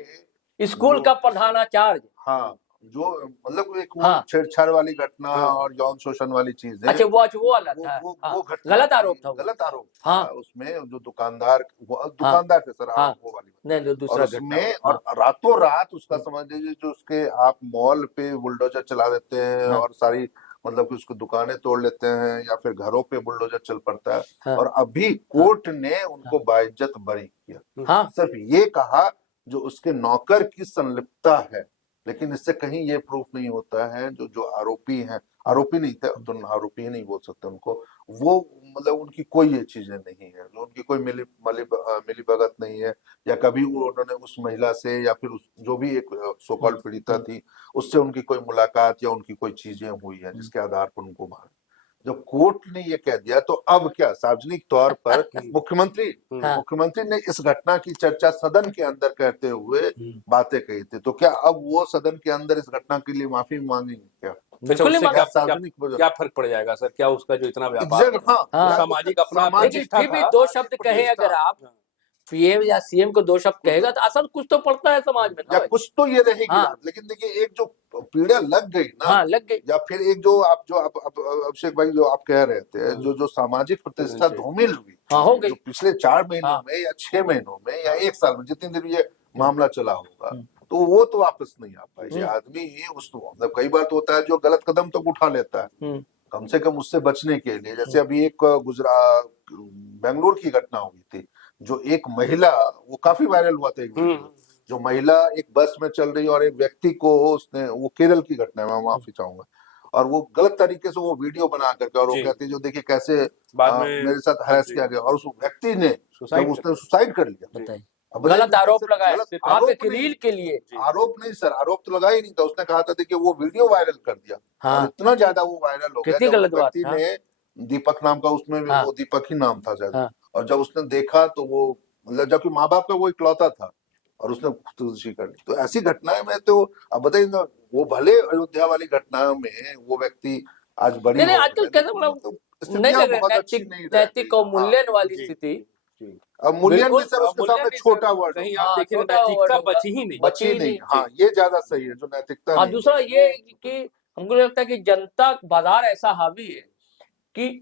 पे, स्कूल जो- का प्रधानाचार्य। हाँ, जो मतलब एक वो हाँ। छेड़छाड़ वाली घटना हाँ। और यौन शोषण वाली चीजें, अच्छा वो वाला था। हाँ, वो घटना गलत थी, आरोप था वो। गलत आरोप था। हाँ। उसमें जो दुकानदार, वो दुकानदार थे सर, हाँ। वो वाली, नहीं और दूसरा घटना। उसमें और रातों रात उसका समझ लीजिए, जो उसके आप मॉल पे बुलडोजर चला देते हैं, हाँ। और सारी मतलब कि उसको दुकानें तोड़ लेते हैं, या फिर घरों पे बुलडोजर चल पड़ता है। हाँ। और अभी कोर्ट ने उनको बाइज्जत बरी किया, हाँ, सिर्फ ये कहा जो उसके नौकर की संलिप्तता है, लेकिन इससे कहीं ये प्रूफ नहीं होता है जो जो आरोपी हैं, आरोपी नहीं थे तो आरोपी ही नहीं बोल सकते उनको, वो मतलब उनकी कोई ये चीजें नहीं है, जो उनकी कोई मिली भगत नहीं है, या कभी उन्होंने उस महिला से या फिर उस जो भी एक सो कॉल्ड पीड़िता थी उससे उनकी कोई मुलाकात या उनकी कोई चीजें हुई है जिसके आधार पर उनको मार। जब कोर्ट ने ये कह दिया, तो अब क्या सार्वजनिक तौर पर मुख्यमंत्री ने इस घटना की चर्चा सदन के अंदर करते हुए बातें कही थी, तो क्या अब वो सदन के अंदर इस घटना के लिए माफी मांगेंगे क्या? बिल्कुल नहीं मांगा। क्या फर्क पड़ जाएगा सर? क्या उसका जो इतना व्यापार, हाँ, सामाजिक अपना लेकिन फिर भी दो शब्द कहे अगर आप पीएम या सीएम को दो शब्द कहेगा तो असर कुछ तो पड़ता है समाज में या ना। कुछ तो ये रहेगी हाँ। बात। लेकिन देखिए, एक जो पीड़ा लग गई ना, हाँ लग गई, या फिर एक जो आप अभिषेक भाई जो आप कह रहे थे, जो सामाजिक प्रतिष्ठा धूमिल हुई, हाँ हो गई। जो पिछले 4 महीनों हाँ। में या 6 महीनों में या 1 साल में जितनी देर ये मामला चला होगा, तो वो तो वापस नहीं आ पाई। आदमी उसको मतलब कई बार तो होता है जो गलत कदम तो उठा लेता है, कम से कम उससे बचने के लिए। जैसे अभी एक बेंगलुरु की घटना हुई थी, जो एक महिला, वो काफी वायरल हुआ था, एक वीडियो, जो महिला एक बस में चल रही और एक व्यक्ति को उसने, वो केरल की घटना है, मैं माफी चाहूंगा, और वो गलत तरीके से वो वीडियो बना करके, और वो कहती है जो देखिए कैसे मेरे साथ हरास किया गया, और उस व्यक्ति ने जब उसने सुसाइड कर लिया, बताइए, गलत आरोप लगाया आप एक रील के लिए। आरोप नहीं सर, आरोप तो लगा ही नहीं था, उसने कहा था देखिए वो वीडियो वायरल कर दिया। हाँ। और इतना ज्यादा वो वायरल हो गया, कितनी गलत बात व्यक्ति ने, दीपक नाम का, उसमें भी वो दीपक ही नाम था शायद, और जब उसने देखा तो वो मतलब जबकि माँ बाप का वो इकलौता था, और उसने खुदकुशी कर ली। तो ऐसी घटनाएं में तो अब बताइए ना, वो भले अयोध्या वाली घटना में वो व्यक्ति आज बड़ी नहीं आजकल कैसे नैतिक और मूल्यन वाली स्थिति, अब मूल्यन भी सर उसके सामने छोटा वर्ड, कहीं आप देखिए नैतिकता बची ही नहीं। हाँ, ये ज्यादा सही है, जो नैतिकता। और दूसरा ये कि हमको लगता है कि जनता बाजार ऐसा हावी है कि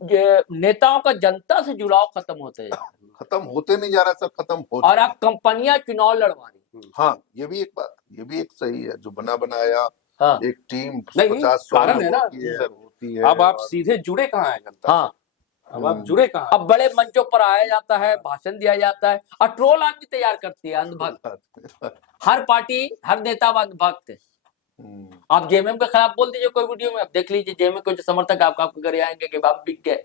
नेताओं का जनता से जुड़ाव खत्म होता है। खत्म होते नहीं जा रहा सर, खत्म हो और चुका अब कंपनियां चुनाव लड़वा रही। हाँ, ये भी एक बात, ये भी एक सही है, जो बना बनाया हाँ एक टीम नहीं, 50-100 कारण है ना, लोगों की सर, होती है। अब आप और सीधे जुड़े कहाँ हैं जनता हाँ से? अब आप जुड़े कहाँ हैं? अब बड़े मंचों पर आया जाता है, भाषण दिया जाता है, और ट्रोल आदमी तैयार करती है अंधभक्त। हर पार्टी, हर नेता अंधभक्त है। आप जेएमएम के खिलाफ बोल दीजिए कोई वीडियो में, आप देख लीजिए जेएमएम के जो समर्थक आपके घर आएंगे कि बाप बिक गए।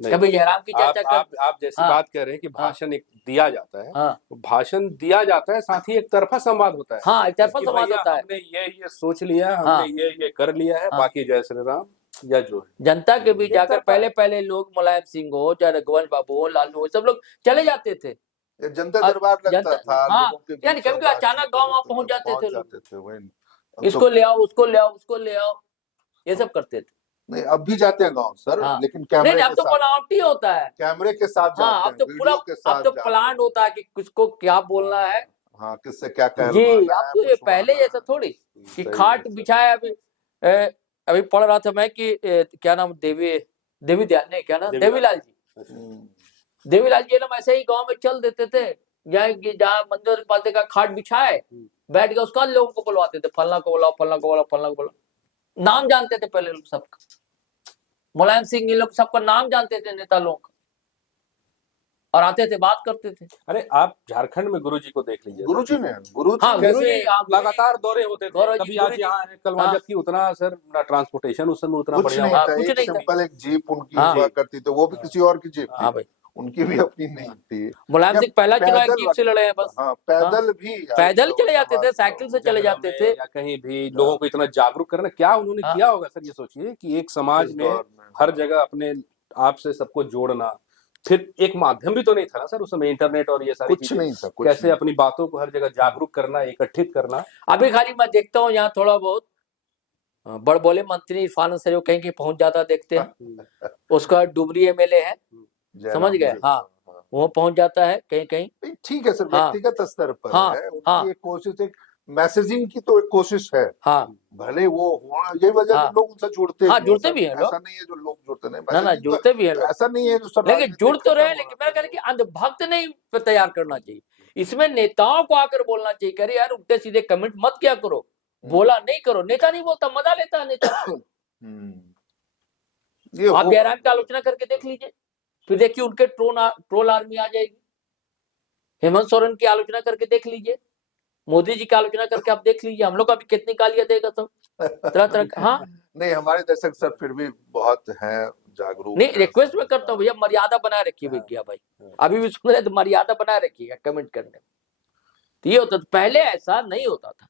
नहीं, कभी जयराम की चर्चा कर, आप जैसी हाँ, बात कर रहे हैं कि भाषण एक दिया जाता है, हाँ, भाषण दिया जाता है, साथ ही एक तरफा संवाद होता है। हाँ, एक तरफा कि संवाद भैया होता है। हमने ये सोच लिया, हाँ, हमने ये कर लिया है, हाँ, बाकी जय श्री राम या जो है। जनता के बीच एक जाकर तरफा पहले लोग मुलायम सिंह हो चाहे रघुवंश बाबू हो, लालू हो, सब लोग चले जाते थे, ये जनता दरबार लगता जनता, था, हाँ, लोगों के बीच यानी कभी बातचीत अचानक गांव वहां पहुंच जाते थे लोग, जाते थे वही। इसको ले आओ, उसको ले आओ, उसको ले आओ, ये सब करते थे। नहीं, अब भी जाते हैं गांव सर, हाँ, लेकिन कैमरे नहीं, अब के तो साथ, बनावटी होता है, कैमरे के साथ हाँ, जाते अब तो हैं, पूरा, वीडियो के साथ अब तो जाते प्लान हैं। होता है कि किसको क्या बोलना है, हाँ, किससे क्या जी। कहलवाना अब है, तो ये पुछवाना पहले है। जैसा थोड़ी कि सही खाट है सर। बिछाया। अभी पढ़ रहा था मैं कि क्या नाम, देवी दयाल नहीं, क्या नाम, देवीलाल जी, देवीलाल जी ना ऐसे ही गांव में चल देते थे, जहाँ मंदिर पालते का खाट बिछाए, बैठ के उसका लोगों को बुलवाते थे, फलना को बुलाओ, फलना को बुलाओ, फलना को बुलाओ। नाम जानते थे पहले लोग सबका, मुलायम सिंह ये लोग सबका नाम जानते थे नेता लोगों का, और आते थे, बात करते थे। अरे आप झारखंड में गुरुजी को देख लीजिए, गुरुजी ने, हाँ, कैसे गुरुजी, आप लगातार दौरे होते थे, गौरव जी, कभी आज गुरुजी, यहाँ है, कल वहाँ, हाँ, जबकि उतना सर ना ट्रांसपोर्टेशन उस समय उतना कुछ बढ़िया नहीं हुआ। था, कुछ एक नहीं था। सिंपल एक जीप उनकी हाँ, हुआ करती थी, वो भी किसी और की जीप हाँ थी, भाई, उनकी भी अपनी नहीं थी। मुलायम या सिंह पहला चुनाव पैदल जीप से लड़े हैं बस, हाँ, पैदल भी पैदल चले जाते थे, समाज साइकिल से चले जंगलों जाते में थे। या कहीं भी लोगों को इतना जागरूक करना, क्या उन्होंने हाँ, किया होगा सर, ये सोचिए कि एक समाज किस में दौर में। हर जगह अपने आप से सबको जोड़ना, फिर एक माध्यम भी तो नहीं था ना सर उस समय, इंटरनेट और ये सारी कुछ चीजें, नहीं था, कुछ कैसे नहीं। अपनी बातों को हर जगह जागरूक करना, एकत्रित करना। अभी खाली मैं देखता हूँ यहाँ थोड़ा बहुत बड़ बोले मंत्री इरफान से जो कहीं कहीं पहुंच जाता देखते हैं, उसका डुबरी एमएलए है, समझ गए, हाँ, वो पहुंच जाता है कहीं कहीं। ठीक है सर, हाँ, व्यक्तिगत स्तर पर हाँ, है, हाँ, उनकी एक कोशिश, एक मैसेजिंग की तो एक कोशिश है, हाँ, भले वो होना, यही वजह हाँ, से लोग उनसे जुड़ते हाँ, भी जुड़ते हैं, भी हैं लोग, ऐसा नहीं है जो लोग जुड़ते नहीं, ना messaging जुड़ते भी हैं तो लोग, ऐसा नहीं है जो सब लेकिन राजनीतिक जुड़ तो रहे, खत्म लेकिन हो मैं रहा कह रहा कि अंधभक्त नहीं तैयार करना चाहिए, इसमें नेताओं को आकर बोलना चाहिए, कह रहे यार उल्टे सीधे कमेंट मत क्या करो, बोला नहीं करो, नेता नहीं बोलता, मजा लेता है नेता। ये आप हो जयराम की आलोचना करके देख लीजिए, फिर देखिए उनके ट्रोल आर्मी आ जाएगी। हेमंत सोरेन की आलोचना करके देख लीजिए, मोदी जी की आलोचना करके आप देख लीजिए, हम लोग अभी कितनी गालियां देगा सब, तरह तरह का। हाँ, नहीं, हमारे दर्शक सर फिर भी बहुत हैं जागरूक। नहीं, रिक्वेस्ट में करता हूँ भैया, मर्यादा बनाए रखिए भैया भाई, अभी भी सुन रहे तो मर्यादा बनाए रखिएगा कमेंट करने में। तो ये होता था, पहले ऐसा नहीं होता था।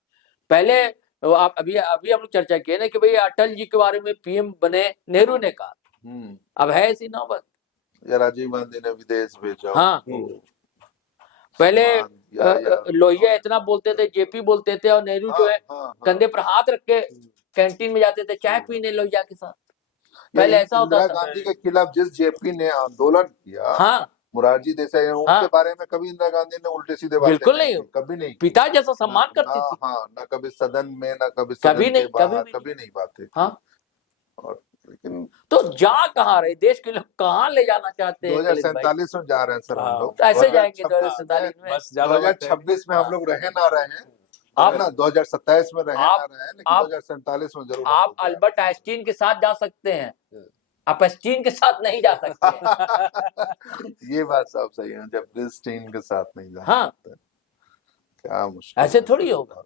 पहले आप अभी हम लोग चर्चा किए ना कि भाई अटल जी के बारे में पीएम बने, नेहरू ने कहा, अब है ऐसी नौबत, या राजीव गांधी ने विदेश भेजा। हाँ, पहले लोहिया इतना बोलते थे, जेपी बोलते थे, और नेहरू जो है कंधे पर हाथ रख के कैंटीन में जाते थे चाय पीने लोहिया के साथ, पहले ऐसा होता था। इंदिरा गांधी के खिलाफ जिस जेपी ने आंदोलन किया, हाँ, मुरारजी देसाई, उनके बारे में कभी इंदिरा गांधी ने उल्टे सीधे बातें बिल्कुल नहीं, कभी नहीं, पिता जैसा सम्मान करती थी। हाँ, ना कभी सदन में, ना कभी कभी सदन नहीं, के बाहर, कभी कभी नहीं बातें। हाँ, और लेकिन तो जा कहाँ रहे, देश के लोग कहाँ ले जाना चाहते हैं? 2047 में जा रहे हैं सर हम लोग, ऐसे जाएंगे 2047 में, 2026 में हम लोग रहे ना रहे, आप ना 2027 में रहे ना रहे, लेकिन आप 2047 में जरूर आप अल्बर्ट आइंस्टीन के साथ जा सकते हैं, आप एस्टीन के साथ नहीं जा सकते हैं। ये बात सब सही है, जब ब्रिस्टीन के साथ नहीं जा हाँ, सकते, क्या मुश्किल, ऐसे थोड़ी होगा।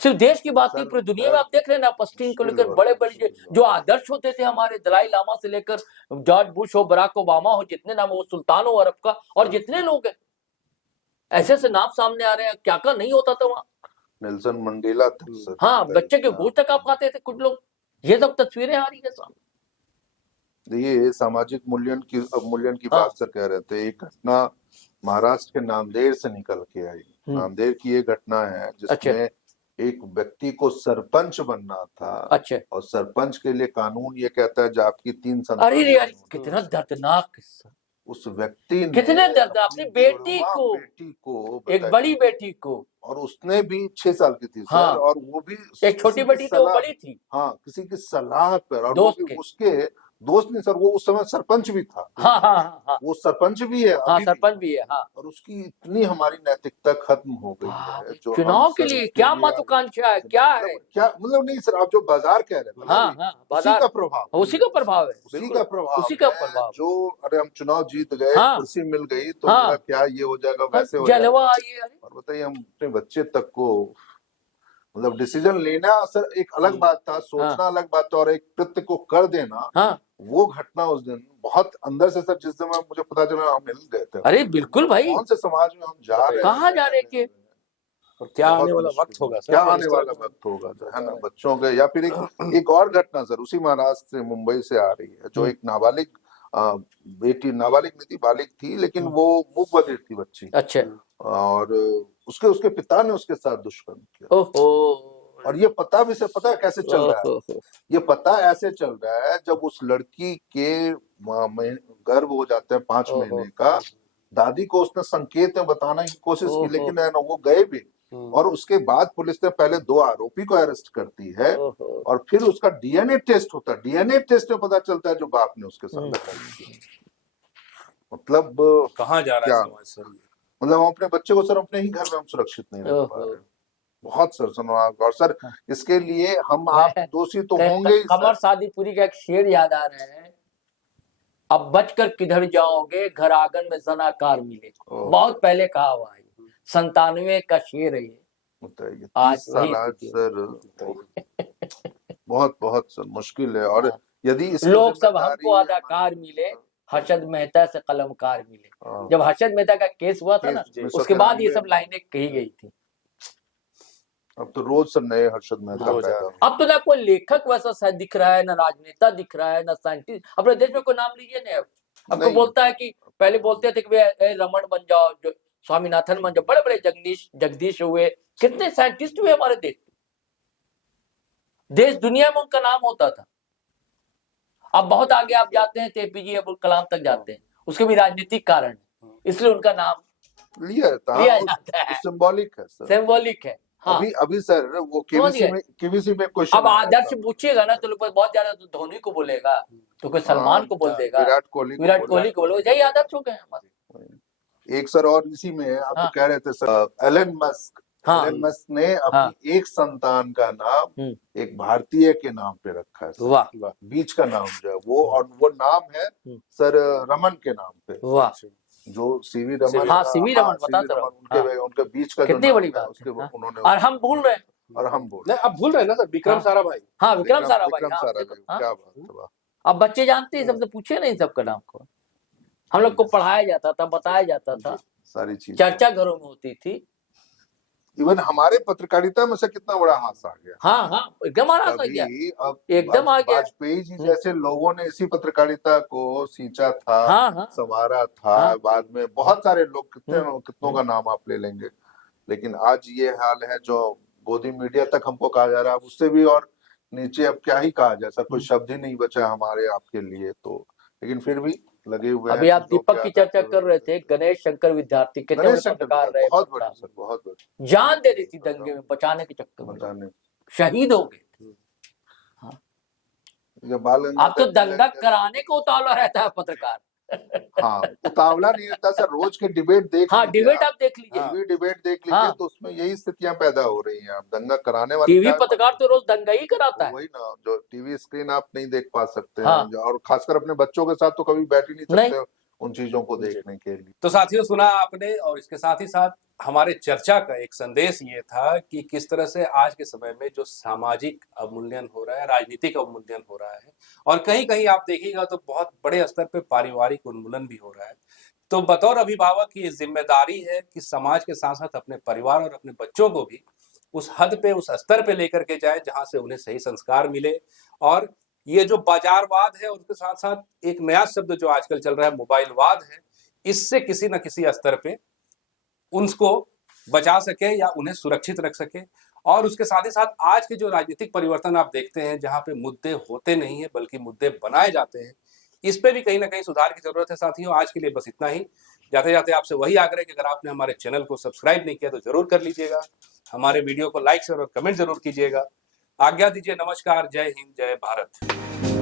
सिर्फ देश की बात नहीं, पूरी दुनिया में आप देख रहे हैं ना, पश्चिम को लेकर बड़े बड़े जो आदर्श होते थे हमारे, दलाई लामा से लेकर जॉर्ज बुश हो, बराक ओबामा हो, जितने नाम हो, सुल्तान हो अरब का, और जितने लोग हैं ऐसे ऐसे नाम सामने आ रहे हैं, क्या क्या नहीं होता था वहाँ। नेल्सन मंडेला तक, हाँ, बच्चे के गोश्त तक आप खाते थे कुछ लोग, ये सब तस्वीरें आ रही है सामने। ये सामाजिक मूल्यन की बात सर कह रहे थे, एक घटना महाराष्ट्र के नांदेड़ से निकल के आई, नांदेड़ की एक घटना है जिसमें एक व्यक्ति को सरपंच बनना था। अच्छा, और सरपंच के लिए कानून ये कहता है जब आपकी 3 संतान, अरे यार कितना दर्दनाक किस्सा, उस व्यक्ति ने कितने दर्द, अपनी बेटी को एक बड़ी बेटी को, और उसने भी 6 साल की थी हाँ, सर, और वो भी एक छोटी बेटी तो बड़ी थी, हाँ, किसी की सलाह पर, और दोस्त वो के, उसके दोस्त नहीं सर, वो उस समय सरपंच भी था। हाँ हाँ हाँ हाँ वो सरपंच भी है हाँ, अभी भी। सरपंच भी है हाँ। और उसकी इतनी हमारी नैतिकता खत्म हो गई है जो हम चुनाव के सर लिए उसके क्या लिए महत्वाकांक्षा है, क्या है? मतलब क्या मतलब नहीं सर, आप जो बाजार कह रहे थे ना हाँ अभी, हाँ, उसी बाजार का प्रभाव, उसी का प्रभाव है, उसी बिल्कुल का प्रभाव उसी का है। प्रभाव। जो अरे हम चुनाव जीत गए, हाँ कुर्सी मिल गई तो हाँ मेरा क्या ये हो जाएगा, हाँ, वैसे हो जाएगा। जलवा ये अरे और बताइए हम अपने बच्चे तक को मतलब डिसीजन लेना सर एक अलग बात था, सोचना अलग बात था, और एक कृत्य को कर देना, हाँ, वो घटना उस दिन बहुत अंदर से सर, जिस दिन मुझे पता चला हम हिल गए थे। अरे बिल्कुल भाई, कौन से समाज में हम जा रहे हैं, कहाँ जा रहे थे? और क्या बहुत आने वाला मुश्किल वक्त होगा सर, क्या अगर आने इस तरह वाला का- वक्त होगा जो है ना बच्चों के। या फिर एक और घटना सर उसी महाराष्ट्र से मुंबई से आ रही है, जो एक नाबालिग बेटी, नाबालिग नहीं थी, बालिग थी, लेकिन वो मूक बधिर थी बच्ची, अच्छा, और उसके पिता ने उसके साथ दुष्कर्म किया। ओहो, और ये पता भी से पता है कैसे चल रहा है, ओहो, ये पता ऐसे चल रहा है जब उस लड़की के गर्भ हो जाते हैं 5 ओहो, महीने का, दादी को उसने संकेत में बताने की कोशिश की, ओहो। लेकिन है ना वो गए भी। और उसके बाद पुलिस ने पहले 2 आरोपी को अरेस्ट करती है, ओहो। और फिर उसका डीएनए टेस्ट होता है, डीएनए टेस्ट में पता चलता है जो बाप ने उसके साथ किया। मतलब कहाँ जा रहा क्या है समाज सर? मतलब हम अपने बच्चे को सर अपने ही घर में हम सुरक्षित नहीं रख पा रहे हैं। बहुत सर सुनो, और सर इसके लिए हम आप दोषी तो होंगे ही कमर सर। शादीपुरी का एक शेर याद आ रहे हैं, अब बचकर किधर जाओगे, घर आंगन में जनाकार मिले। बहुत पहले कहा हुआ है, 97 का शेर है ये। बताइए आज 30 साल आज सर बहुत बहुत सर मुश्किल है। और यदि इसकी लोग सब जिम्मेदारी हमको अदाकार मिले, हर्षद मेहता से कलमकार मिले। जब हर्षद मेहता का केस हुआ था ना, उसके बाद ये सब लाइनें कही गई थी। अब तो रोज सर नए हर्षद मेहता पैदा हो। अब तो ना कोई लेखक वैसा शायद दिख रहा है, ना राजनेता दिख रहा है, ना साइंटिस्ट। अपने देश में कोई नाम लीजिए ना, अब तो बोलता है कि पहले बोलते थे कि रमन बन जाओ, जो स्वामीनाथन बन जाओ, बड़े बड़े जगदीश हुए, कितने साइंटिस्ट हुए हमारे देश दुनिया में उनका नाम होता था। अब बहुत आगे आप जाते हैं तो एपीजे अब्दुल कलाम तक जाते हैं, उसके भी राजनीतिक कारण है, इसलिए उनका नाम लिया जाता है। सिंबॉलिक है सर, सिंबॉलिक है। हाँ। अभी सर वो केबीसी में क्वेश्चन, अब आदर्श पूछिएगा ना तो लोग बहुत ज्यादा तो धोनी को बोलेगा, तो कोई सलमान को बोल देगा, विराट कोहली को बोलेगा, यही आदर्श हो गए हमारे। एक सर और इसी में आप तो कह रहे थे सर, एलन मस्क ने अपनी एक संतान का नाम एक भारतीय के नाम पे रखा है। वाह, बीच का नाम जो है वो, और वो नाम है सर रमन के नाम पे। वाह, जो सीवी रमन, हाँ सीवी रमन बताता रहा, उनके बीच का कितनी बड़ी बात उसके उन्होंने, और हम भूल रहे हैं, अब भूल रहे हैं ना सर, विक्रम साराभाई। हाँ विक्रम साराभाई, क्या बात है। अब बच्चे जानते हैं, सबसे पूछे नहीं सबका नाम को, हम लोग को पढ़ाया जाता था, बताया जाता था, सारी चीज चर्चा घरों में होती थी। इवन हमारे पत्रकारिता में से कितना बड़ा हाथ आ गया। हाँ हाँ, एकदम आ गया, एकदम आ गया। वाजपेयी जी जैसे लोगों ने इसी पत्रकारिता को सींचा था, हाँ, संवारा था। बाद में बहुत सारे लोग, कितनों का नाम आप ले लेंगे, लेकिन आज ये हाल है जो गोदी मीडिया तक हमको कहा जा रहा है, उससे भी और नीचे अब क्या ही कहा जाए, कोई शब्द ही नहीं बचा हमारे आपके लिए तो। लेकिन फिर भी लगे हुए हैं। अभी आप दीपक की चर्चा कर रहे थे, गणेश शंकर विद्यार्थी कितने पत्रकार रहे, बहुत बड़े सर, बहुत बड़े, जान दे दी थी दंगे में बचाने के चक्कर में, शहीद हो गए। अब तो दंगा कराने को उतावला रहता है पत्रकार। हाँ, उतावला नहीं रहता सर, रोज के डिबेट देख, हाँ डिबेट आप देख लीजिए, टीवी डिबेट देख लीजिए, तो उसमें यही स्थितियां पैदा हो रही हैं। आप दंगा कराने वाले टीवी पत्रकार तो रोज दंगा ही कराता है, वही ना, जो टीवी स्क्रीन आप नहीं देख पा सकते हैं, और खासकर अपने बच्चों के साथ तो कभी बैठ ही नहीं सकते उन चीजों को देखने के लिए। तो साथियों, सुना आपने, और इसके साथ ही साथ हमारे चर्चा का एक संदेश ये था कि किस तरह से आज के समय में जो सामाजिक अवमूल्यन हो रहा है, राजनीतिक अवमूल्यन हो रहा है, और कहीं कहीं आप देखिएगा तो बहुत बड़े स्तर पे पारिवारिक उन्मूलन भी हो रहा है। तो बतौर अभिभावक की ये जिम्मेदारी है कि समाज के साथ साथ अपने परिवार और अपने बच्चों को भी उस हद पे, उस स्तर पे लेकर के जाए जहां से उन्हें सही संस्कार मिले। और ये जो बाजारवाद है, उसके साथ साथ एक नया शब्द जो आजकल चल रहा है मोबाइलवाद है, इससे किसी न किसी स्तर पे उनको बचा सके या उन्हें सुरक्षित रख सके। और उसके साथ ही साथ आज के जो राजनीतिक परिवर्तन आप देखते हैं, जहां पे मुद्दे होते नहीं है बल्कि मुद्दे बनाए जाते हैं, इस पे भी कहीं ना कहीं सुधार की जरूरत है। साथियों, आज के लिए बस इतना ही। जाते जाते आपसे वही आग्रह कि अगर आपने हमारे चैनल को सब्सक्राइब नहीं किया तो जरूर कर लीजिएगा, हमारे वीडियो को लाइक शेयर और कमेंट जरूर कीजिएगा। आज्ञा दीजिए, नमस्कार, जय हिंद, जय भारत।